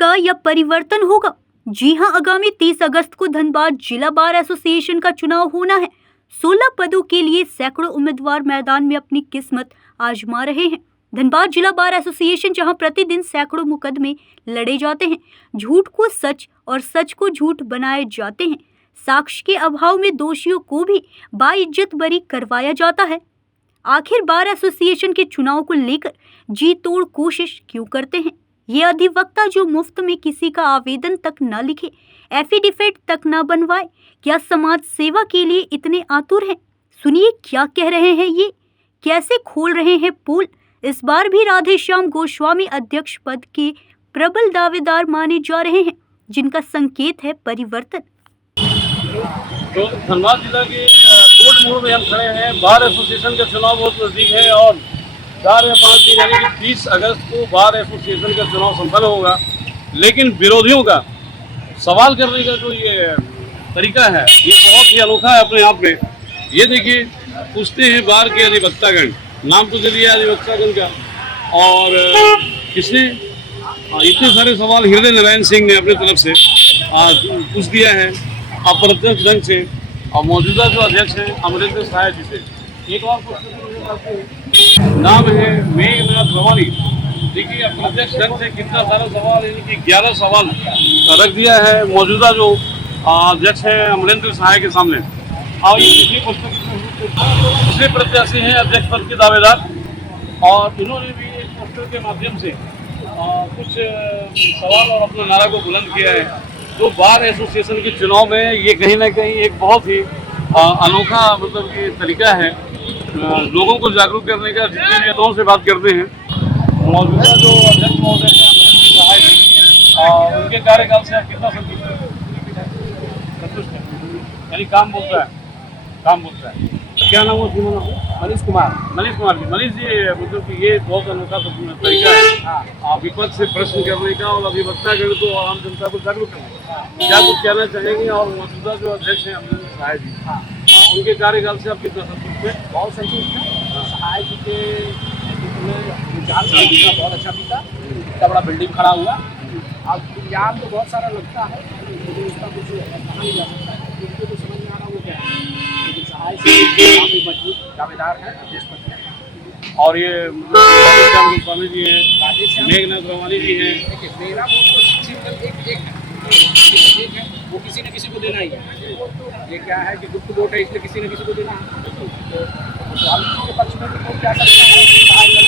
रहेगा या परिवर्तन होगा? जी हां, आगामी 30 अगस्त को धनबाद जिला बार एसोसिएशन का चुनाव होना है। 16 पदों के लिए सैकड़ों उम्मीदवार मैदान में अपनी किस्मत आजमा रहे हैं। धनबाद जिला बार एसोसिएशन जहां प्रतिदिन सैकड़ों मुकदमे लड़े जाते हैं, झूठ को सच और सच को झूठ बनाए जाते हैं, साक्ष्य के अभाव में दोषियों को भी बाइज्जत बरी करवाया जाता है। आखिर बार एसोसिएशन के चुनाव को लेकर जी तोड़ कोशिश क्यों करते हैं ये अधिवक्ता, जो मुफ्त में किसी का आवेदन तक न लिखे, एफिडेविट तक न बनवाए? क्या समाज सेवा के लिए इतने आतुर हैं? सुनिए क्या कह रहे हैं ये, कैसे खोल रहे हैं पोल। इस बार भी राधेश्याम गोस्वामी अध्यक्ष पद के प्रबल दावेदार माने जा रहे हैं, जिनका संकेत है परिवर्तन। तो धनबाद जिला के कोर्ट मोड़ में हम खड़े हैं। बार एसोसिएशन का चुनाव बहुत नजदीक है और 4 या 5 दिन यानी कि 30 अगस्त को बार एसोसिएशन का चुनाव संपन्न होगा। लेकिन विरोधियों का सवाल करने का जो ये तरीका है, ये बहुत ही अनोखा है अपने आप में। ये देखिए, पूछते हैं बार के अधिवक्तागण, नाम तो चलिए अधिवक्तागण का, और किसने इतने सारे सवाल हृदय नारायण सिंह ने अपने तरफ से पूछ दिया है अप्रत्यक्ष ढंग से, और मौजूदा जो अध्यक्ष हैं अमरेंद्र सहाय जी से। एक और नाम है मेघनाथ रवानी। देखिए, अप्रत्यक्ष ढंग से कितना सारा सवाल, यानी कि 11 सवाल रख दिया है मौजूदा जो अध्यक्ष हैं अमरेंद्र सहाय के सामने। और ये दूसरे प्रत्याशी हैं अध्यक्ष पद के दावेदार, और इन्होंने भी एक पोस्टर के माध्यम से कुछ सवाल और अपना नारा को बुलंद किया है। तो बार एसोसिएशन के चुनाव में ये कहीं ना कहीं एक बहुत ही अनोखा मतलब ये तरीका है लोगों को जागरूक करने का। जितने भी नेताओं से बात करते हैं, मौजूदा जो अध्यक्ष महोदय हैं अमरेंद्र सहाय जी, और उनके कार्यकाल से आप कितना संतुष्ट हैं? यानी काम बोलता है। क्या नाम है? मनीष कुमार जी। मनीष जी, मतलब कि ये बहुत अनोखा तरीका है विपक्ष से प्रश्न करने का और अधिवक्ता कर तो आम जनता को जागरूक करने का। क्या कुछ कहना चाहेंगे? और मौजूदा जो अध्यक्ष हैं अमरेंद्र सहाय जी, उनके कार्यकाल से आप कितना संतुष्ट हैं? बहुत संतुष्ट है। सहाय जी के नेतृत्व में 4 साल बीता, बहुत अच्छा बीता। इतना बड़ा बिल्डिंग खड़ा हुआ। अब विज्ञान तो बहुत सारा लगता है, मुझे उसका कुछ कहा नहीं जा सकता है, क्योंकि तो समझ में आ रहा वो क्या है। लेकिन सहाय से काफ़ी मजबूत दावेदार है अध्यक्ष पद में। और ये राधेश्याम गोस्वामी जी हैं, मेघनाथ रवानी जी हैं। देखिए, मेरा वोट तो सिंपल एक है, वो किसी न किसी को देना ही है। ये क्या है कि गुप्त वोट है, इसलिए किसी न किसी को देना है। तो स्वामी जी के पक्ष में भी वोट जा सकता है, सहाय जा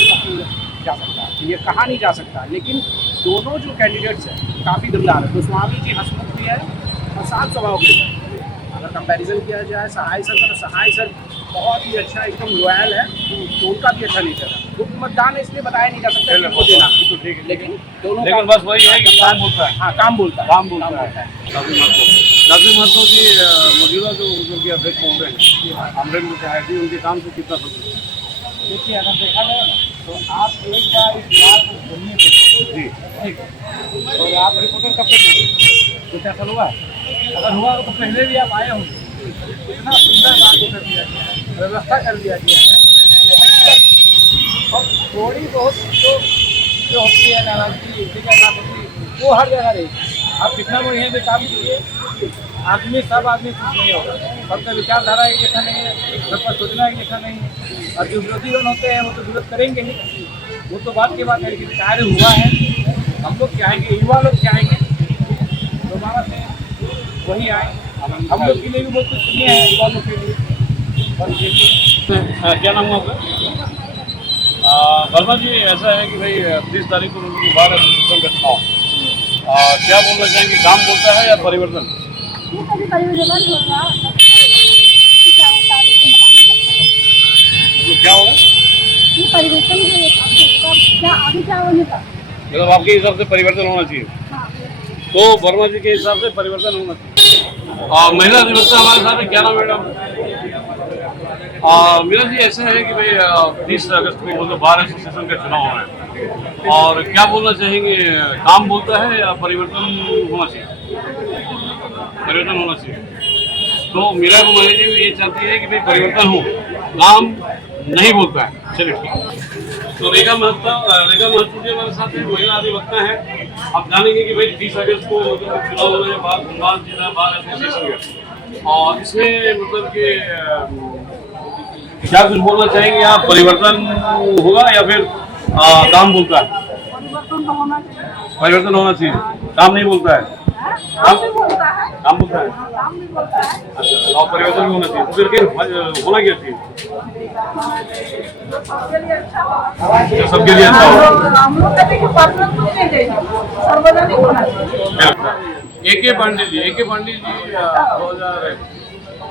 सकता है, ये कहा नहीं जा सकता। लेकिन दोनों जो कैंडिडेट्स हैं काफ़ी दमदार है। तो स्वामी जी हंसमुख भी है और साफ स्वभाव के हैं। अगर कंपैरिजन किया जाए सहाय सर का, तो सहाय सर बहुत ही अच्छा, एकदम लॉयल है, तो उनका भी अच्छा नेचर है। गुप्त मतदान है, इसलिए बताया नहीं जा सकता किनको देना, तो ठीक है। लेकिन दोनों लेकिन बस वही है कि काम बोलता है। हाँ, काम बोलता है। काफी महत्व की मौजूदा जो उनके अध्यक्ष महोदय हैं अमरेंद्र सहाय जी, उनके काम से कितना संतुष्ट है? देखिए, अगर देखा जाए ना तो आप एक बार इस बार को घूमने के जी, ठीक है, और आप रिपोर्टर कब तक कुछ ऐसा हुआ? अगर हुआ तो पहले भी आप आए होंगे। इतना सुंदर बात को कर दिया गया है, व्यवस्था कर दिया गया है। और थोड़ी बहुत जो होती है नाराजगी, ठीक है, ना होती, वो हर जगह रहेगी। आप कितना वो यहाँ पे काम कीजिए, सब आदमी कुछ नहीं होगा। सबका विचारधारा एक जैसा नहीं है, सबका सोचना एक जैसा नहीं है। और जो विरोधी लोग होते हैं वो तो विरोध करेंगे ही, वो तो बात की बात है। लेकिन कार्य हुआ है, हम लोग चाहेंगे, युवा लोग चाहेंगे दोबारा से वही आए। हम लोग के लिए भी बहुत कुछ सुनिए हैं युवा लोग के लिए। और देखिए, क्या नाम है आपका? वर्मा जी, ऐसा है कि भाई 30 तारीख को उनकी बार एसोसिएशन का चुनाव, क्या बोलना चाहेंगे? काम बोलता है या परिवर्तन? तो क्या होगा? परिवर्तन क्या आगे क्या होने का? मतलब आपके हिसाब से परिवर्तन होना चाहिए। हाँ। तो वर्मा जी के हिसाब से परिवर्तन होना चाहिए। महिला अधिवक्ता हमारे साथ है, क्या नाम है मैडम? मीरा जी, ऐसा है कि भाई 30 अगस्त को मतलब बार एसोसिएशन का चुनाव है, और क्या बोलना चाहेंगे? काम बोलता है या परिवर्तन होना चाहिए? परिवर्तन होना चाहिए। तो मीरा कुमारी जी ये चाहती है कि भाई परिवर्तन हो, काम नहीं बोलता है। चलिए ठीक है। तो रेखा महतो जी हमारे साथ है, महिला अधिवक्ता है। आप जानेंगे कि भाई 30 अगस्त को मतलब चुनाव होने के बाद धनबाद जिला बार एसोसिएशन का, और इसमें मतलब कि क्या कुछ बोलना चाहेंगे आप? परिवर्तन होगा या फिर काम बोलता है? परिवर्तन होना चाहिए, काम नहीं बोलता है। काम बोलता है, काम बोलता है। अच्छा, और परिवर्तन भी होना चाहिए, तो फिर होना क्या चाहिए? सबके लिए अच्छा हो। AK पांडे जी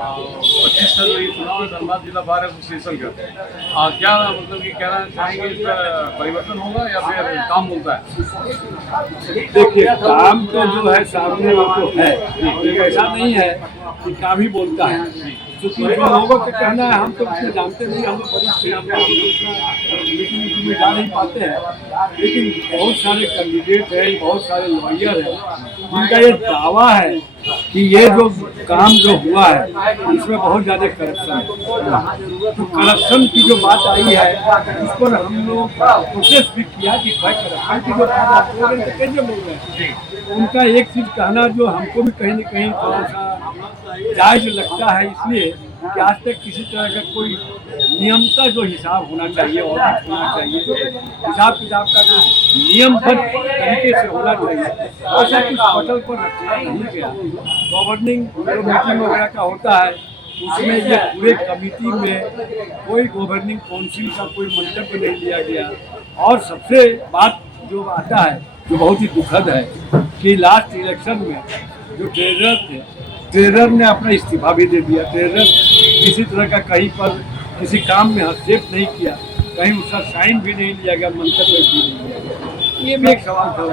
2025 चल रही चुनाव धनबाद जिला बार एसोसिएशन का, क्या मतलब कि कहना चाहेंगे, इसका परिवर्तन होगा या फिर काम बोलता है? देखिए, काम तो जो है सामने वो तो है, लेकिन ऐसा नहीं है कि काम ही बोलता है, क्योंकि जो लोगों का कहना है हम तो उसमें जानते नहीं, हम लोग वरिष्ठ हैं, हम लोग मीटिंग में जा नहीं पाते हैं, लेकिन बहुत सारे कैंडिडेट हैं, बहुत सारे लॉयर हैं जिनका ये दावा है कि ये जो काम जो हुआ है इसमें बहुत ज़्यादा करप्शन है। तो करप्शन की जो बात आई है उस पर हम लोग कोशिश भी किया कि भाई करप्शन की जो बात कैसे लोग हैं, उनका एक चीज़ कहना जो हमको भी कहीं न कहीं थोड़ा सा जायज लगता है, इसलिए कि आज तक किसी तरह का कोई नियमता जो हिसाब होना चाहिए और होना चाहिए, जो हिसाब किताब का जो नियमबद्ध तरीके से होना चाहिए, ऐसा कुछ पटल पर रखा नहीं गया। गवर्निंग जो मीटिंग वगैरह का होता है उसमें ये पूरे कमेटी में कोई गवर्निंग काउंसिल का कोई मंतव्य नहीं लिया गया। और सबसे बात जो आता है जो बहुत ही दुखद है कि लास्ट इलेक्शन में जो ट्रेजरर थे, ट्रेजरर ने अपना इस्तीफा भी दे दिया। ट्रेजरर किसी तरह का कहीं पर किसी काम में हस्तक्षेप नहीं किया, कहीं उसका साइन भी नहीं लिया गया, मंतव्य भी नहीं लिया गया। ये भी एक सवाल था,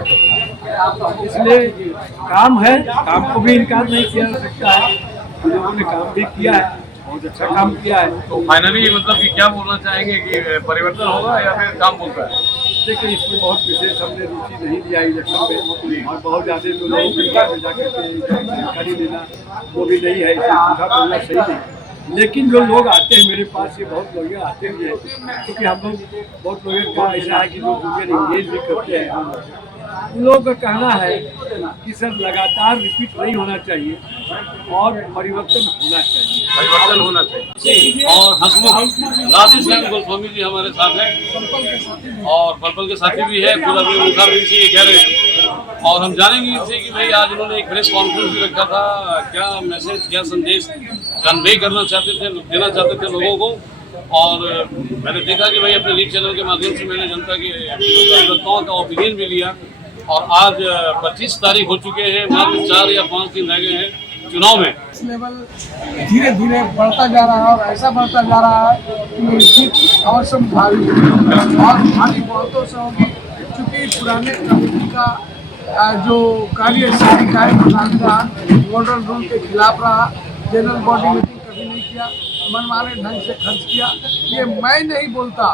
इसलिए काम है, काम को भी इनकार नहीं किया जा सकता है। लोगों ने काम भी किया है, बहुत अच्छा काम किया है। तो फाइनली मतलब कि क्या बोलना चाहेंगे कि परिवर्तन होगा या फिर काम बोलता है? देखिए, इसमें बहुत विशेष हमने रुचि नहीं दिया इलेक्शन में, और बहुत ज़्यादा जो लोगों के जाकर के जानकारी लेना वो भी नहीं है, इससे पूछा बोलना सही नहीं। लेकिन जो लोग आते हैं मेरे पास, ये बहुत लोग आते हैं क्योंकि हम लोग बहुत लोगों का ऐसा है कि जो जूनियर इंगेज भी करते हैं, उन लोगों का कहना है कि सर लगातार रिपीट नहीं होना चाहिए और परिवर्तन होना चाहिए, परिवर्तन होना चाहिए। और हंसमुख राधेश्याम गोस्वामी जी हमारे साथ हैं और पर्पल के साथी भी है, खुद अपने मुखार से कह रहे हैं, और हम जानेंगे इनसे कि भाई आज उन्होंने एक प्रेस कॉन्फ्रेंस भी रखा था, क्या मैसेज क्या संदेश कन्वे करना चाहते थे, देना चाहते थे लोगों को। और मैंने देखा कि भाई अपने लीड चैनल के माध्यम से मैंने जनता के कार्यकर्ताओं का ओपिनियन भी लिया, और आज 25 तारीख हो चुके हैं, मात्र 4 या 5 दिन रह गए हैं चुनाव में। लेवल धीरे धीरे बढ़ता जा रहा है और ऐसा बढ़ता जा रहा है कि जीत अवश्य भारी और भारी बहुतों से, चूँकि पुराने कमेटी का जो कार्य निकाय प्रधान मॉडल रूल के खिलाफ रहा, जनरल बॉडी मीटिंग कभी नहीं किया, मनमाने ढंग से खर्च किया। ये मैं नहीं बोलता,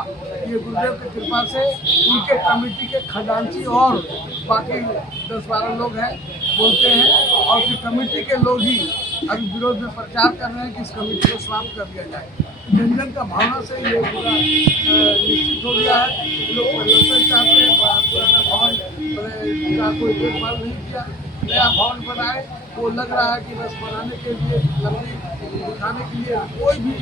ये गुरुदेव की कृपा से उनके कमेटी के खजांची और बाकी 10-12 लोग हैं बोलते हैं, और फिर कमेटी के लोग ही अभी विरोध में प्रचार कर रहे हैं कि इस कमेटी को समाप्त कर दिया जाए। जन का भावना से ये पूरा निश्चित हो गया है। लोग परिवर्तन चाहते हैं, पुराना भवन का कोई देखभाल नहीं किया, नया भवन बनाए, वो लग रहा है कि बस बनाने के लिए, लंबी दिखाने के लिए कोई भी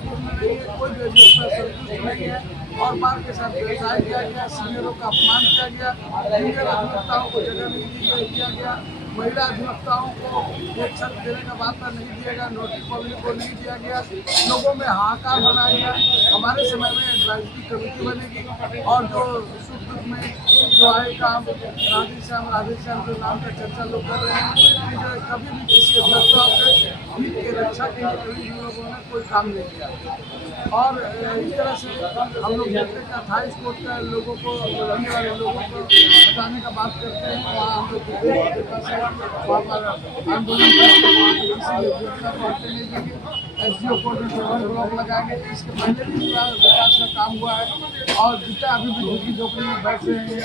पूर्ण नहीं है, कोई भी संतुष्ट नहीं है, और बार के साथ व्यवसाय किया गया, सीनियरों का अपमान किया गया, जूनियर अधिवक्ताओं को जगह नहीं दिया गया, महिला अधिवक्ताओं को एक शर्त देने का वादा नहीं दिया गया, नोटिस पब्लिक को नहीं दिया गया, लोगों में हाहाकार बनाया गया। हमारे समय में एडवाइजरी कमेटी बनेगी और जो सुख दुख में जो आएगा, राधेश्याम के नाम का चर्चा लोग कर रहे हैं कि जो कभी भी किसी अधिवक्ता के हित की रक्षा के लिए कभी भी लोगों ने कोई काम नहीं किया। और इस तरह से हम लोग देखते हैं 28 कोर्ट का लोगों को, रहने वाले लोगों को हटाने का बात करते हैं, वहाँ हम लोग वहाँ पर आंदोलन करते हैं, किसी व्यवस्था को हटने नहीं देंगे, SDO कोर्ट में प्रबंध ब्लॉक लगाएंगे। इसके पहले भी पूरा विकास का काम हुआ है, और जितना अभी भी झुग्गी झोपड़ी में बैठ रहे हैं, इस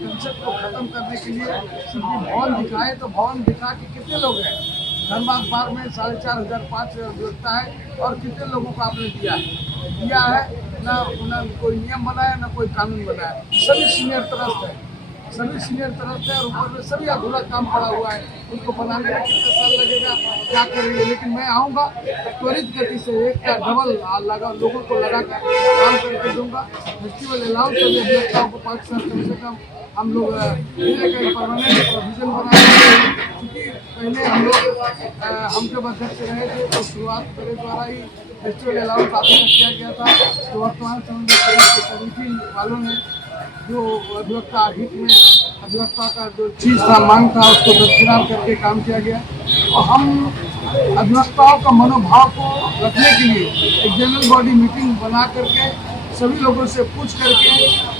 कंसेप्ट को खत्म करने के लिए सिर्फ भवन दिखाए, तो भवन दिखा के कितने लोग हैं? धनबाद बार में 4,500 व्यवस्था है, और कितने लोगों को आपने दिया है? ना कोई नियम बनाया, ना कोई कानून बनाया, सभी सीनियर त्रस्त है। सभी सीनियर तरफ से, और ऊपर में सभी अधूरा काम पड़ा हुआ है, उनको बनाने में कितना साल लगेगा, क्या करेंगे। लेकिन मैं आऊँगा त्वरित गति से एक का डबल लगा लोगों को लगा कर काम करके दूंगा। फेस्टिवल अलाउंस सभी अभियंताओं को 5 साल कम से कम हम लोग परमानेंट प्रोविजन बनाए, क्योंकि पहले हम लोग हम जब अध्यक्ष रहे थे तो शुरुआत मेरे द्वारा ही फेस्टिवल अलाउंस आवेदन किया गया था। तो वर्तमान समय में कमेटी वालों ने जो अधिवक्ता हित में अधिवक्ता का जो चीज़ था, मांग था, उसको दरकिनार करके काम किया गया। और हम अधिवक्ताओं का मनोभाव को रखने के लिए एक जनरल बॉडी मीटिंग बना करके सभी लोगों से पूछ करके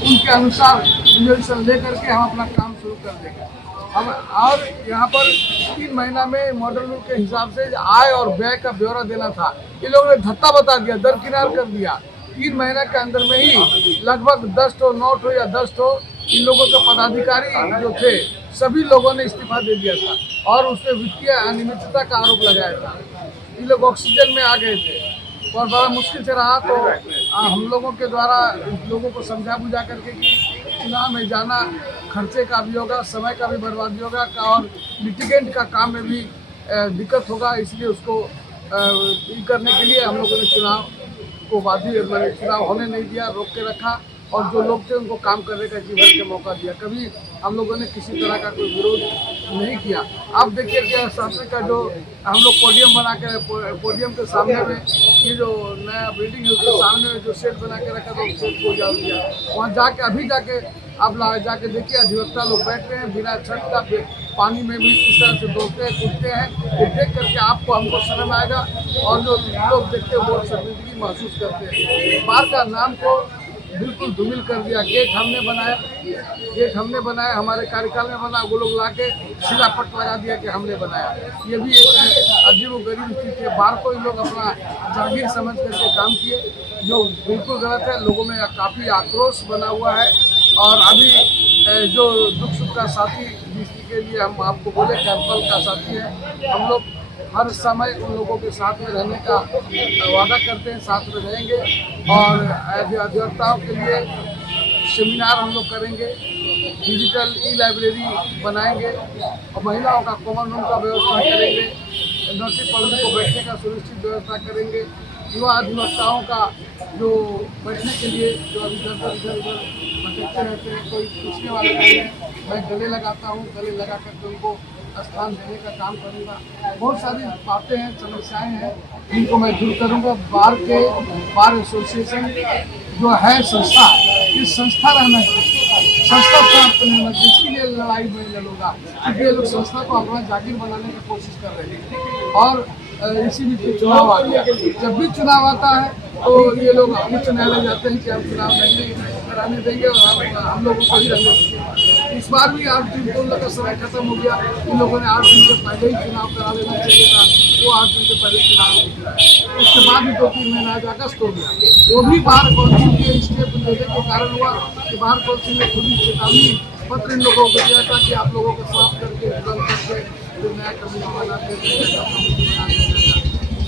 उनके अनुसार रिजोल्यूशन ले करके हम अपना काम शुरू कर देंगे। हम और यहाँ पर 3 महीना में मॉडल रूल के हिसाब से आय और व्यय का ब्यौरा देना था, ये लोगों ने धत्ता बता दिया, दरकिनार कर दिया। 3 महीने के अंदर में ही लगभग 10 ठो 9 ठो या 10 ठो इन लोगों के पदाधिकारी जो थे सभी लोगों ने इस्तीफा दे दिया था और उसमें वित्तीय अनियमितता का आरोप लगाया था। ये लोग ऑक्सीजन में आ गए थे और बड़ा मुश्किल से रहा। तो हम लोगों के द्वारा लोगों को समझा बुझा करके कि चुनाव में जाना खर्चे का भी होगा, समय का भी बर्बादी होगा और लिटिगेंट का काम में भी दिक्कत होगा, इसलिए उसको करने के लिए हम लोगों ने चुनाव को चुनाव होने नहीं दिया, रोक के रखा और जो लोग थे उनको काम करने का जी भर के मौका दिया। कभी हम लोगों ने किसी तरह का कोई विरोध नहीं किया। आप देखिए कि शासन का जो हम लोग पोडियम बना के पोडियम के सामने में ये जो नया बिल्डिंग है उसके सामने में जो शेड बना के रखा था उस शेड को उजाड़ दिया। वहाँ जाके अभी जाके आप जाके देखिए अधिवक्ता लोग बैठ रहे हैं बिना छत का, पानी में भी किस तरह से दौड़ते हैं कूदते हैं। ये देख करके आपको हमको शर्म आएगा और जो लोग देखते हैं वो शर्मिंदगी महसूस करते हैं। पार्क का नाम को बिल्कुल धूमिल कर दिया। गेट हमने बनाया, हमारे कार्यकाल में बना, वो लोग लाके शिलापट लगा दिया कि हमने बनाया। ये भी एक अजीबोगरीब स्थिति है। बार को इन लोग अपना जागीर समझ करके काम किए, जो बिल्कुल गलत है। लोगों में काफ़ी आक्रोश बना हुआ है और अभी जो दुख सुख का साथी जिसके लिए हम आपको बोले कैंपल का साथी है, हम लोग हर समय उन लोगों के साथ में रहने का वादा करते हैं, साथ में रहेंगे और अधिवक्ताओं के लिए सेमिनार हम लोग करेंगे, डिजिटल ई-लाइब्रेरी बनाएंगे और महिलाओं का कॉमन रूम का व्यवस्था करेंगे, नौकरी पब्लिक को बैठने का सुनिश्चित व्यवस्था करेंगे। युवा अधिवक्ताओं का जो बैठने के लिए जो अभी इधर भटकते रहते हैं, कोई पूछने वाले नहीं है, मैं गले लगाता हूँ, गले लगा करके उनको स्थान देने का काम करूँगा। बहुत सारी बातें हैं, समस्याएं हैं, जिनको मैं दूर करूँगा। बार एसोसिएशन जो है संस्था, इस संस्था रहना चाहिए, संस्था प्राप्त नहीं होना चाहिए, इसके लिए लड़ाई में लड़ूंगा, क्योंकि ये लोग संस्था को अपना जागीर बनाने की कोशिश कर रहे हैं। और इसी बीच चुनाव आ गया, जब भी चुनाव आता है तो ये लोग उच्च न्यायालय जाते हैं कि हम चुनाव नहीं कराने देंगे और हम लोगों को ही रहने देंगे। इस बार भी 8 दिन को उन लोग का समय खत्म हो गया। इन लोगों ने 8 दिन से पहले ही चुनाव करा लेना चाहिए था, वो 8 दिन से पहले चुनाव नहीं कराया। उसके बाद भी 2-3 महीना आज अगस्त हो गया, वो भी बार काउंसिल के स्टेप लेने के कारण हुआ कि बार काउंसिल ने खुद ही चेतावनी पत्र इन लोगों को दिया था कि आप लोगों को साफ करके तुरंत करके जो नया कमेटी बनाते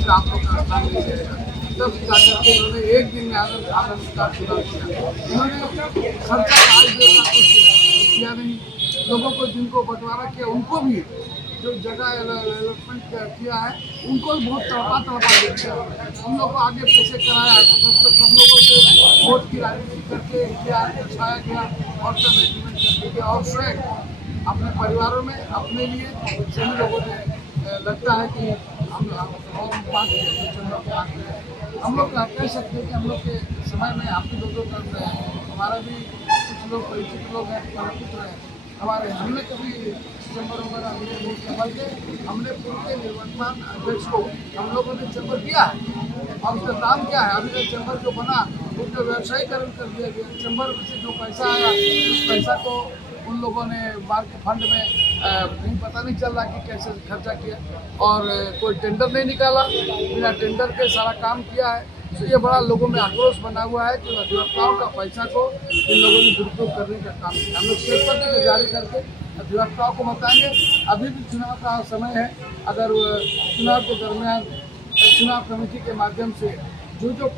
आप लोग का स्थान नहीं देगा। तब जाकर के उन्होंने 1 दिन में आनंद का चुनाव किया। उन्होंने खर्चा आज कुछ किया नहीं, लोगों को जिनको बंटवारा किया उनको भी जो जगह अलॉटमेंट किया है उनको भी बहुत तड़पा देते हैं। हम लोग को आगे पीछे कराया, सब लोगों से वोट की राजनीति करके छाया गया और सब एग्रीमेंट करके गया और स्वयं अपने परिवारों में अपने लिए सभी लोगों ने लगता है कि हम लोग कह सकते हैं कि हम लोग के समय में आप भी दो कर रहे हैं, हमारा भी कुछ लोग परिचित लोग हैं, परिचित रहे हैं हमारे। हमने कभी चैम्बर वगैरह बल्कि हमने पूरे निर्वर्तमान अध्यक्ष को हम लोगों ने चैम्बर किया है और उसका दाम क्या है। अभी तक चैम्बर जो बना उसका व्यवसायीकरण कर दिया गया। चैम्बर से जो पैसा आया उस पैसा को उन लोगों ने बार के फंड में नहीं पता नहीं चल रहा कि कैसे खर्चा किया और कोई टेंडर नहीं निकाला, बिना टेंडर के सारा काम किया है। तो ये बड़ा लोगों में आक्रोश बना हुआ है कि अधिवक्ताओं का पैसा को इन लोगों ने दुरुपयोग करने का काम किया। हम लोग श्वेतपत्र जारी करके अधिवक्ताओं को बताएंगे। अभी भी चुनाव का समय है, अगर चुनाव के दरमियान चुनाव कमेटी के माध्यम से जो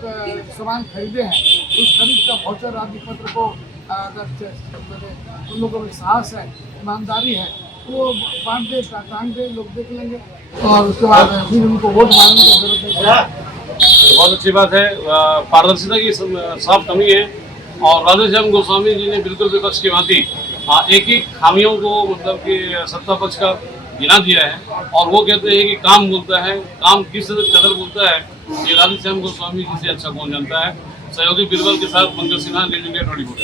सामान खरीदे हैं उस खरीद का वाउचर आदि पत्र को अगर उन लोगों में साहस है, ईमानदारी है, वो बांट दे, टांग दे, लोग देख लेंगे और उसके बाद फिर उनको वोट मांगने की जरूरत नहीं है। बहुत अच्छी बात है। पारदर्शिता की साफ कमी है और राधेश्याम गोस्वामी जी ने बिल्कुल विपक्ष की भांति एक एक खामियों को मतलब कि सत्ता पक्ष का गिना दिया है और वो कहते हैं कि काम बोलता है, काम किस कदर बोलता है ये राधेश्याम गोस्वामी जी से अच्छा कौन जानता है। सहयोगी बीरबल के साथ पंकज सिन्हा, न्यूज़ इंडिया 24।